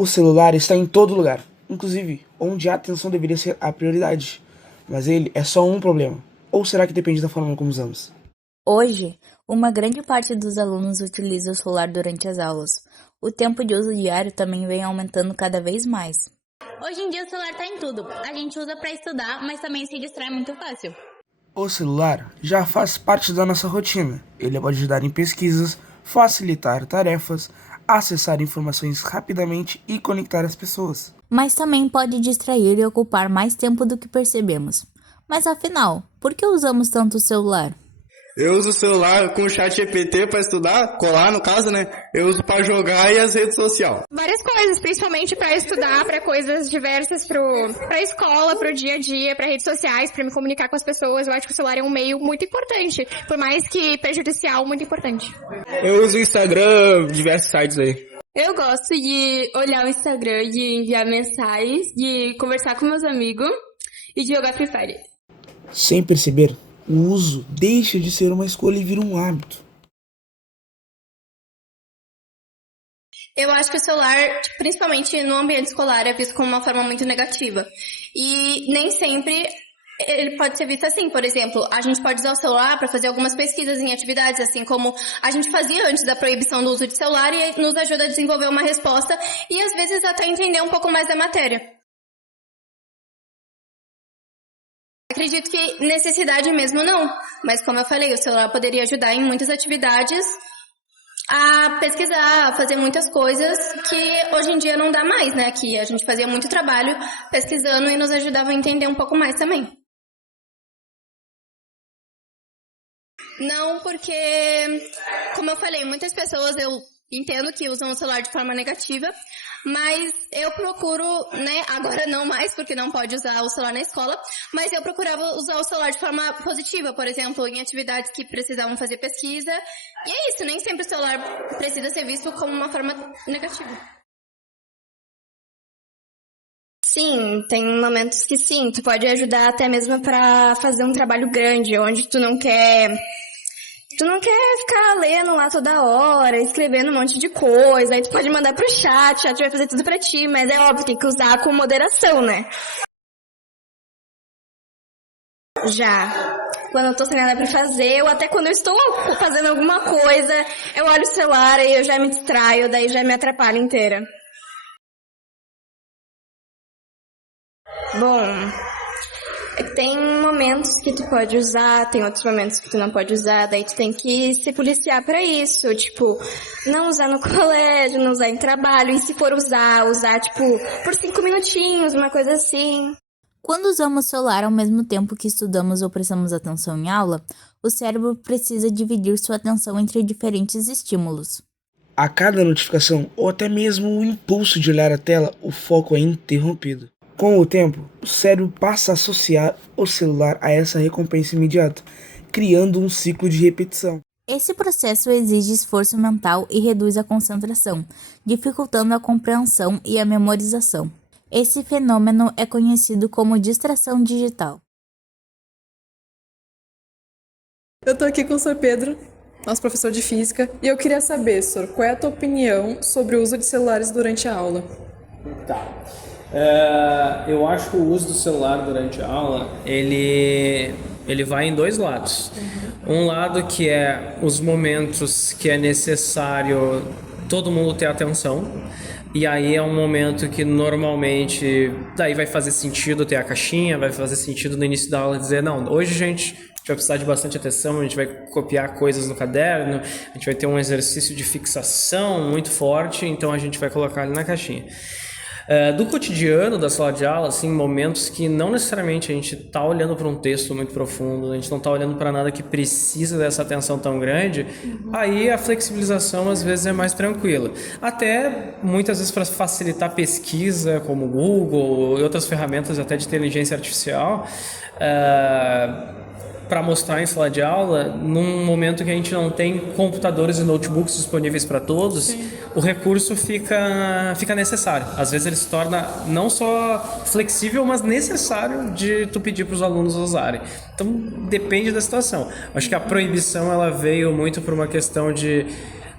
O celular está em todo lugar, inclusive onde a atenção deveria ser a prioridade. Mas ele é só um problema. Ou será que depende da forma como usamos? Hoje, uma grande parte dos alunos utiliza o celular durante as aulas. O tempo de uso diário também vem aumentando cada vez mais. Hoje em dia o celular tá em tudo. A gente usa para estudar, mas também se distrai muito fácil. O celular já faz parte da nossa rotina. Ele pode ajudar em pesquisas, facilitar tarefas, acessar informações rapidamente e conectar as pessoas. Mas também pode distrair e ocupar mais tempo do que percebemos. Mas afinal, por que usamos tanto o celular? Eu uso o celular com o chat GPT para estudar, colar no caso, né? Eu uso para jogar e as redes sociais. Várias coisas, principalmente para estudar, para coisas diversas, para escola, para o dia a dia, para redes sociais, para me comunicar com as pessoas. Eu acho que o celular é um meio muito importante, por mais que prejudicial, muito importante. Eu uso o Instagram, diversos sites aí. Eu gosto de olhar o Instagram, de enviar mensagens, de conversar com meus amigos e de jogar Free Fire. Sem perceber, o uso deixa de ser uma escolha e vira um hábito. Eu acho que o celular, principalmente no ambiente escolar, é visto como uma forma muito negativa. E nem sempre ele pode ser visto assim. Por exemplo, a gente pode usar o celular para fazer algumas pesquisas em atividades, assim como a gente fazia antes da proibição do uso de celular, e nos ajuda a desenvolver uma resposta e às vezes até entender um pouco mais da matéria. Acredito que necessidade mesmo não, mas como eu falei, o celular poderia ajudar em muitas atividades a pesquisar, a fazer muitas coisas que hoje em dia não dá mais, né? Que a gente fazia muito trabalho pesquisando e nos ajudava a entender um pouco mais também. Não, porque, como eu falei, muitas pessoas eu entendo que usam o celular de forma negativa, mas eu procuro, né, agora não mais, porque não pode usar o celular na escola, mas eu procurava usar o celular de forma positiva, por exemplo, em atividades que precisavam fazer pesquisa. E é isso, nem sempre o celular precisa ser visto como uma forma negativa. Sim, tem momentos que sim, tu pode ajudar até mesmo para fazer um trabalho grande, onde tu não quer ficar lendo lá toda hora, escrevendo um monte de coisa, aí tu pode mandar pro chat, o chat vai fazer tudo pra ti, mas é óbvio, tem que usar com moderação, né? Já. Quando eu tô sem nada pra fazer, ou até quando eu estou fazendo alguma coisa, eu olho o celular e eu já me distraio, daí já me atrapalho inteira. Bom, tem momentos que tu pode usar, tem outros momentos que tu não pode usar, daí tu tem que se policiar pra isso, tipo, não usar no colégio, não usar em trabalho, e se for usar, tipo, por 5 minutinhos, uma coisa assim. Quando usamos o celular ao mesmo tempo que estudamos ou prestamos atenção em aula, o cérebro precisa dividir sua atenção entre diferentes estímulos. A cada notificação, ou até mesmo o impulso de olhar a tela, o foco é interrompido. Com o tempo, o cérebro passa a associar o celular a essa recompensa imediata, criando um ciclo de repetição. Esse processo exige esforço mental e reduz a concentração, dificultando a compreensão e a memorização. Esse fenômeno é conhecido como distração digital. Eu tô aqui com o Sr. Pedro, nosso professor de física, e eu queria saber, Sr., qual é a tua opinião sobre o uso de celulares durante a aula? Tá. Eu acho que o uso do celular durante a aula, ele vai em dois lados. Um lado que é os momentos que é necessário todo mundo ter atenção, e aí é um momento que normalmente daí vai fazer sentido ter a caixinha, vai fazer sentido no início da aula dizer, não, hoje a gente vai precisar de bastante atenção, a gente vai copiar coisas no caderno, a gente vai ter um exercício de fixação muito forte, então a gente vai colocar ele na caixinha. Do cotidiano da sala de aula, assim, momentos que não necessariamente a gente está olhando para um texto muito profundo, a gente não está olhando para nada que precisa dessa atenção tão grande, aí a flexibilização às vezes é mais tranquila. Até muitas vezes para facilitar pesquisa, como o Google e outras ferramentas até de inteligência artificial, para mostrar em sala de aula, num momento que a gente não tem computadores e notebooks disponíveis para todos, sim, o recurso fica necessário. Às vezes ele se torna não só flexível, mas necessário de tu pedir para os alunos usarem. Então depende da situação. Acho que a proibição ela veio muito por uma questão de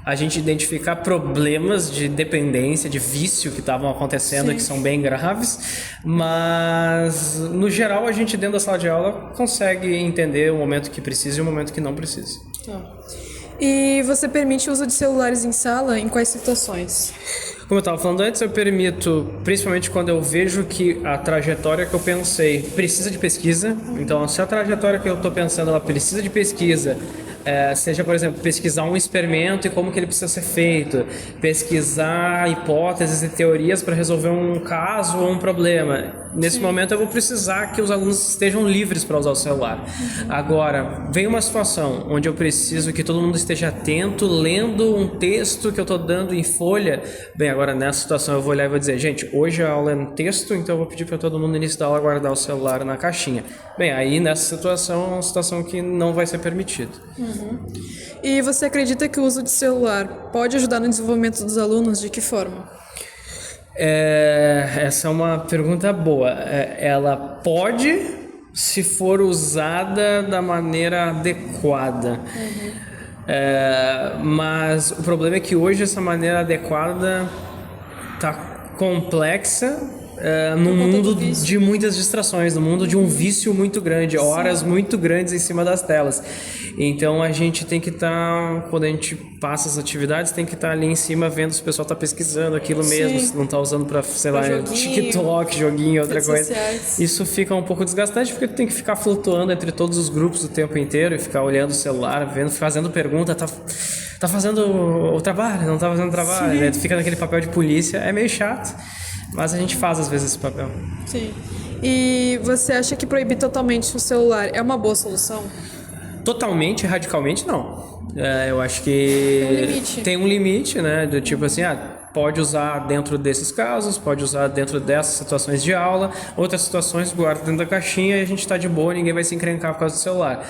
a gente identificar problemas de dependência, de vício que estavam acontecendo, que são bem graves, mas no geral a gente dentro da sala de aula consegue entender o momento que precisa e o momento que não precisa. Tá. E você permite o uso de celulares em sala em quais situações? Como eu estava falando antes, eu permito, principalmente quando eu vejo que a trajetória que eu pensei precisa de pesquisa. Então, se a trajetória que eu estou pensando ela precisa de pesquisa, seja, por exemplo, pesquisar um experimento e como que ele precisa ser feito, pesquisar hipóteses e teorias para resolver um caso ou um problema. Nesse momento eu vou precisar que os alunos estejam livres para usar o celular. Agora, vem uma situação onde eu preciso que todo mundo esteja atento, lendo um texto que eu estou dando em folha. Bem, agora nessa situação eu vou olhar e vou dizer, gente, hoje a aula é no texto, então eu vou pedir para todo mundo no início da aula guardar o celular na caixinha. Bem, aí nessa situação é uma situação que não vai ser permitido. E você acredita que o uso de celular pode ajudar no desenvolvimento dos alunos? De que forma? Essa é uma pergunta boa. Ela pode, se for usada da maneira adequada. Mas o problema é que hoje essa maneira adequada está complexa. No mundo de muitas distrações, no mundo de um vício muito grande, horas muito grandes em cima das telas. Então a gente tem que estar, quando a gente passa as atividades, tem que estar ali em cima vendo se o pessoal está pesquisando aquilo mesmo, se não está usando para, sei lá, TikTok, joguinho, outra coisa. Sociais. Isso fica um pouco desgastante porque tu tem que ficar flutuando entre todos os grupos o tempo inteiro e ficar olhando o celular, vendo, fazendo pergunta, tá fazendo o trabalho, não tá fazendo o trabalho, né? Tu fica naquele papel de polícia, é meio chato. Mas a gente faz às vezes esse papel. Sim. E você acha que proibir totalmente o celular é uma boa solução? Totalmente, radicalmente, não. Eu acho que tem um limite, né? Do tipo assim, pode usar dentro desses casos, pode usar dentro dessas situações de aula, outras situações guarda dentro da caixinha e a gente tá de boa, ninguém vai se encrencar por causa do celular.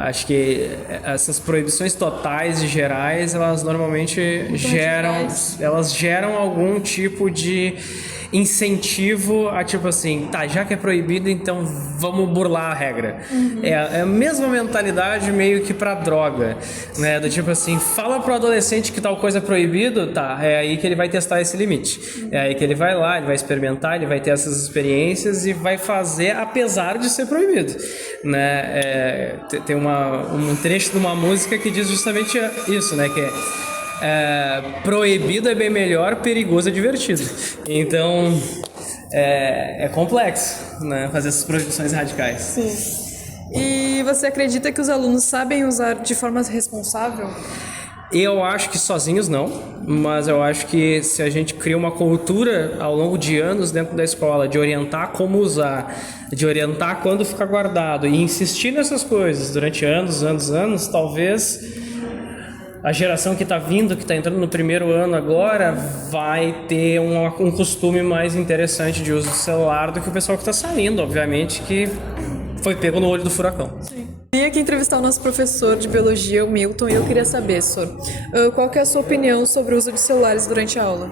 Acho que essas proibições totais e gerais, elas normalmente geram algum tipo de incentivo a tipo assim, já que é proibido, então vamos burlar a regra. É a mesma mentalidade meio que pra droga, né? Do tipo assim, fala pro adolescente que tal coisa é proibido, é aí que ele vai testar esse limite. É aí que ele vai lá, ele vai experimentar, ele vai ter essas experiências e vai fazer apesar de ser proibido, né? Tem um trecho de uma música que diz justamente isso, né? Que proibido é bem melhor, perigoso é divertido. Então é complexo, né, fazer essas proibições radicais. Sim. E você acredita que os alunos sabem usar de forma responsável? Eu acho que sozinhos não, mas eu acho que se a gente cria uma cultura ao longo de anos dentro da escola de orientar como usar, de orientar quando ficar guardado e insistir nessas coisas durante anos, talvez a geração que está vindo, que está entrando no primeiro ano agora, vai ter um costume mais interessante de uso do celular do que o pessoal que está saindo, obviamente, que foi pego no olho do furacão. Sim. Vim aqui entrevistar o nosso professor de biologia, o Milton, e eu queria saber, qual que é a sua opinião sobre o uso de celulares durante a aula?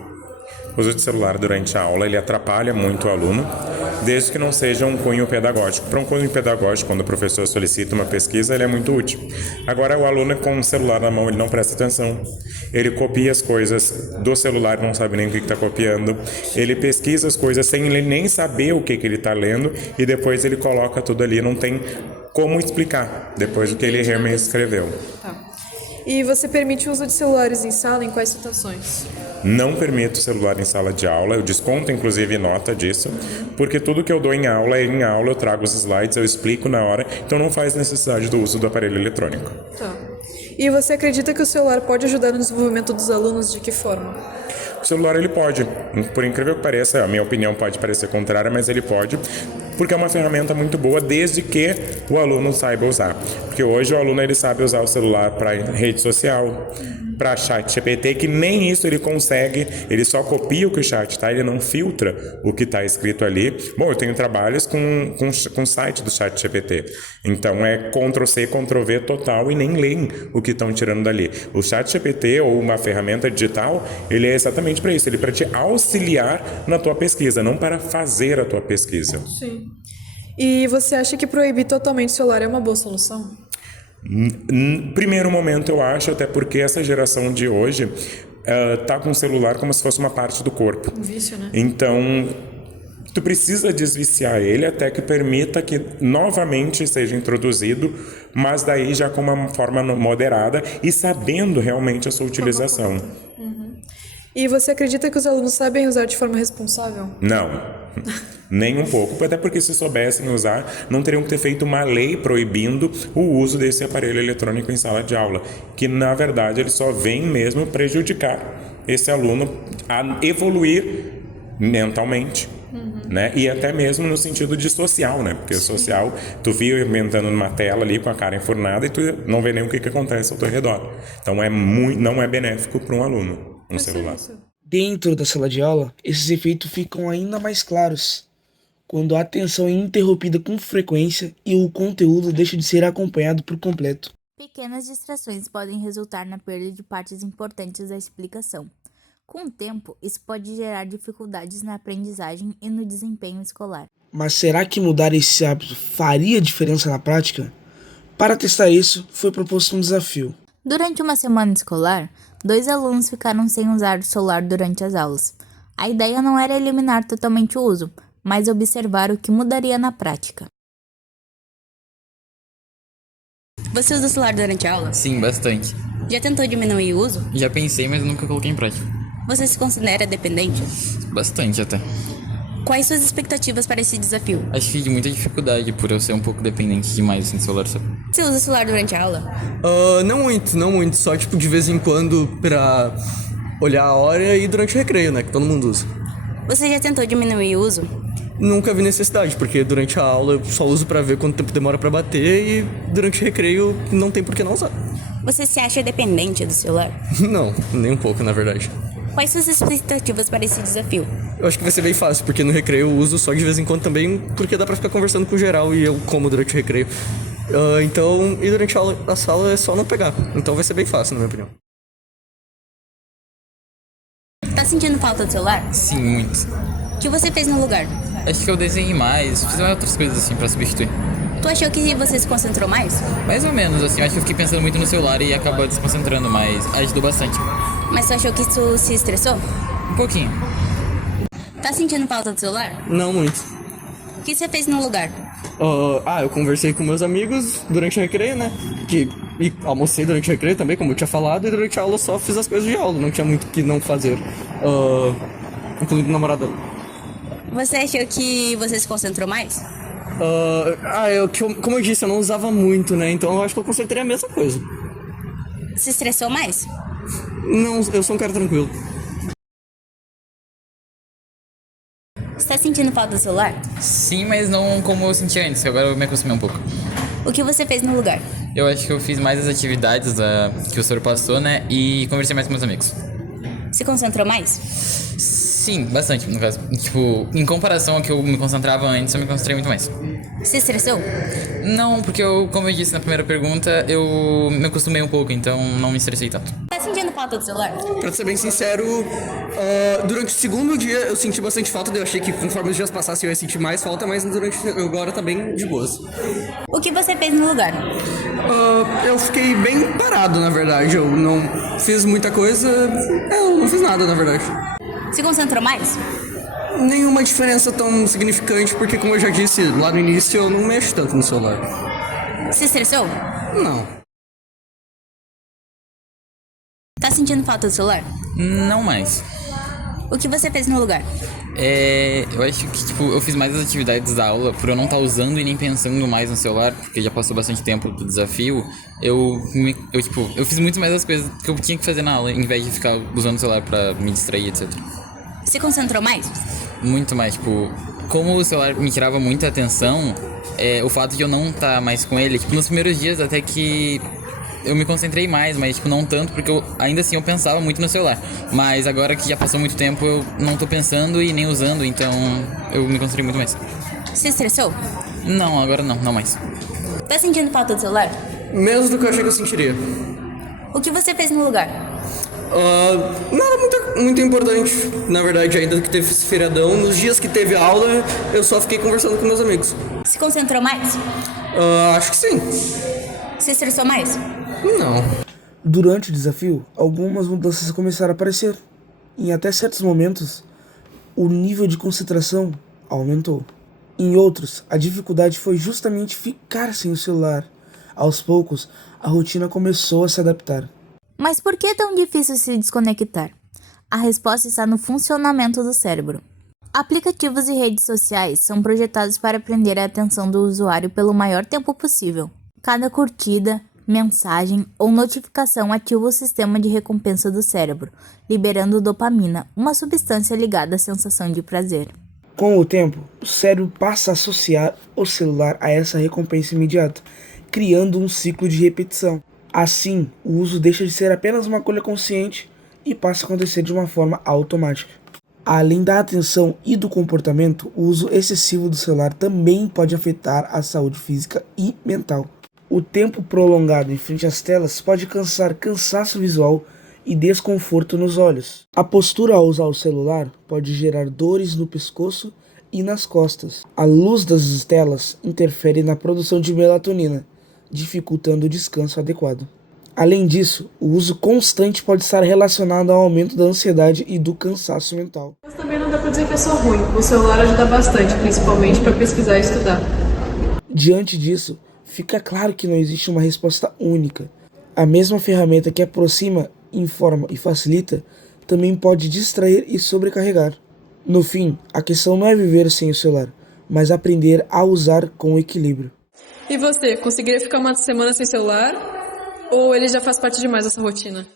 O uso de celular durante a aula, ele atrapalha muito o aluno, desde que não seja um cunho pedagógico. Para um cunho pedagógico, quando o professor solicita uma pesquisa, ele é muito útil. Agora, o aluno com o celular na mão, ele não presta atenção. Ele copia as coisas do celular, não sabe nem o que está copiando. Ele pesquisa as coisas sem ele nem saber o que ele está lendo e depois ele coloca tudo ali, não tem como explicar depois o que ele realmente escreveu. Tá. E você permite o uso de celulares em sala em quais situações? Não permito celular em sala de aula, eu desconto inclusive nota disso, porque tudo que eu dou em aula, eu trago os slides, eu explico na hora, então não faz necessidade do uso do aparelho eletrônico. Tá. E você acredita que o celular pode ajudar no desenvolvimento dos alunos de que forma? O celular ele pode, por incrível que pareça, a minha opinião pode parecer contrária, mas ele pode, porque é uma ferramenta muito boa desde que o aluno saiba usar. Porque hoje o aluno ele sabe usar o celular para rede social, para chat GPT, que nem isso ele consegue, ele só copia o que o chat está, ele não filtra o que está escrito ali. Bom, eu tenho trabalhos com o site do chat GPT, então é Ctrl+C, Ctrl+V total e nem leem o que estão tirando dali. O chat GPT ou uma ferramenta digital, ele é exatamente para isso, ele é para te auxiliar na tua pesquisa, não para fazer a tua pesquisa. Sim. E você acha que proibir totalmente o celular é uma boa solução? Primeiro momento, eu acho, até porque essa geração de hoje tá com o celular como se fosse uma parte do corpo. Um vício, né? Então, tu precisa desviciar ele até que permita que novamente seja introduzido, mas daí já com uma forma moderada e sabendo realmente a sua utilização. E você acredita que os alunos sabem usar de forma responsável? Não, nem um pouco. Até porque se soubessem usar, não teriam que ter feito uma lei proibindo o uso desse aparelho eletrônico em sala de aula, que na verdade ele só vem mesmo prejudicar esse aluno a evoluir mentalmente. Né? E até mesmo no sentido de social, né? Porque o social, tu vive inventando numa tela ali com a cara enfurnada e tu não vê nem o que acontece ao teu redor. Então não é benéfico para um aluno no celular. Dentro da sala de aula, esses efeitos ficam ainda mais claros quando a atenção é interrompida com frequência e o conteúdo deixa de ser acompanhado por completo. Pequenas distrações podem resultar na perda de partes importantes da explicação. Com o tempo, isso pode gerar dificuldades na aprendizagem e no desempenho escolar. Mas será que mudar esse hábito faria diferença na prática? Para testar isso, foi proposto um desafio. Durante uma semana escolar, 2 alunos ficaram sem usar o celular durante as aulas. A ideia não era eliminar totalmente o uso, mas observar o que mudaria na prática. Você usa o celular durante a aula? Sim, bastante. Já tentou diminuir o uso? Já pensei, mas nunca coloquei em prática. Você se considera dependente? Bastante até. Quais suas expectativas para esse desafio? Acho que de muita dificuldade por eu ser um pouco dependente demais assim, do celular. Você usa o celular durante a aula? Não muito. Só tipo de vez em quando pra olhar a hora e durante o recreio, né? Que todo mundo usa. Você já tentou diminuir o uso? Nunca vi necessidade, porque durante a aula eu só uso pra ver quanto tempo demora pra bater e durante o recreio não tem por que não usar. Você se acha dependente do celular? Não, nem um pouco, na verdade. Quais suas expectativas para esse desafio? Eu acho que vai ser bem fácil, porque no recreio eu uso só de vez em quando também, porque dá pra ficar conversando com geral e eu como durante o recreio. E durante a sala é só não pegar. Então vai ser bem fácil, na minha opinião. Tá sentindo falta do celular? Sim, muito. O que você fez no lugar? Acho que eu desenhei mais, fiz outras coisas assim pra substituir. Tu achou que você se concentrou mais? Mais ou menos, assim, acho que eu fiquei pensando muito no celular e acabou desconcentrando, mas ajudou bastante. Mas tu achou que isso se estressou? Um pouquinho. Tá sentindo falta do celular? Não muito. O que você fez no lugar? Eu conversei com meus amigos durante o recreio, né? E almocei durante o recreio também, como eu tinha falado, e durante a aula só fiz as coisas de aula, não tinha muito o que não fazer. Incluindo namorada. Você achou que você se concentrou mais? Como eu disse, eu não usava muito, né? Então eu acho que eu concentrei a mesma coisa. Se estressou mais? Não, eu sou um cara tranquilo. Você tá sentindo falta do celular? Sim, mas não como eu sentia antes, que agora eu me acostumei um pouco. O que você fez no lugar? Eu acho que eu fiz mais as atividades que o senhor passou, né? E conversei mais com meus amigos. Se concentrou mais? Sim, bastante, no caso. Tipo, em comparação ao que eu me concentrava antes, eu me concentrei muito mais. Se estressou? Não, porque como eu disse na primeira pergunta, eu me acostumei um pouco, então não me estressei tanto. Tá sentindo falta do celular? Pra ser bem sincero, durante o segundo dia eu senti bastante falta, eu achei que conforme os dias passassem eu ia sentir mais falta, mas agora tá bem de boas. O que você fez no lugar? Eu fiquei bem parado, na verdade, eu não fiz muita coisa, eu não fiz nada, na verdade. Se concentrou mais? Nenhuma diferença tão significante, porque como eu já disse lá no início, eu não mexo tanto no celular. Se estressou? Não. Tá sentindo falta do celular? Não mais. O que você fez no lugar? Eu acho que, eu fiz mais as atividades da aula, por eu não estar usando e nem pensando mais no celular, porque já passou bastante tempo do desafio, eu fiz muito mais as coisas que eu tinha que fazer na aula, em vez de ficar usando o celular pra me distrair, etc. Se concentrou mais? Muito mais, como o celular me tirava muita atenção, o fato de eu não estar mais com ele, nos primeiros dias até que eu me concentrei mais, mas não tanto, porque ainda assim eu pensava muito no celular. Mas agora que já passou muito tempo, eu não tô pensando e nem usando, então eu me concentrei muito mais. Se estressou? Não, agora não mais. Tá sentindo falta do celular? Menos do que eu achei que eu sentiria. O que você fez no lugar? Nada muito importante, na verdade, ainda que teve esse feriadão. Nos dias que teve aula, eu só fiquei conversando com meus amigos. Se concentrou mais? Acho que sim. Se estressou mais? Não. Durante o desafio, algumas mudanças começaram a aparecer. Em até certos momentos, o nível de concentração aumentou. Em outros, a dificuldade foi justamente ficar sem o celular. Aos poucos, a rotina começou a se adaptar. Mas por que é tão difícil se desconectar? A resposta está no funcionamento do cérebro. Aplicativos e redes sociais são projetados para prender a atenção do usuário pelo maior tempo possível. Cada curtida, mensagem ou notificação ativa o sistema de recompensa do cérebro, liberando dopamina, uma substância ligada à sensação de prazer. Com o tempo, o cérebro passa a associar o celular a essa recompensa imediata, criando um ciclo de repetição. Assim, o uso deixa de ser apenas uma escolha consciente e passa a acontecer de uma forma automática. Além da atenção e do comportamento, o uso excessivo do celular também pode afetar a saúde física e mental. O tempo prolongado em frente às telas pode causar cansaço visual e desconforto nos olhos. A postura ao usar o celular pode gerar dores no pescoço e nas costas. A luz das telas interfere na produção de melatonina, dificultando o descanso adequado. Além disso, o uso constante pode estar relacionado ao aumento da ansiedade e do cansaço mental. Mas também não dá pra dizer que é só ruim. O celular ajuda bastante, principalmente para pesquisar e estudar. Diante disso, fica claro que não existe uma resposta única. A mesma ferramenta que aproxima, informa e facilita também pode distrair e sobrecarregar. No fim, a questão não é viver sem o celular, mas aprender a usar com equilíbrio. E você, conseguiria ficar uma semana sem celular? Ou ele já faz parte demais dessa rotina?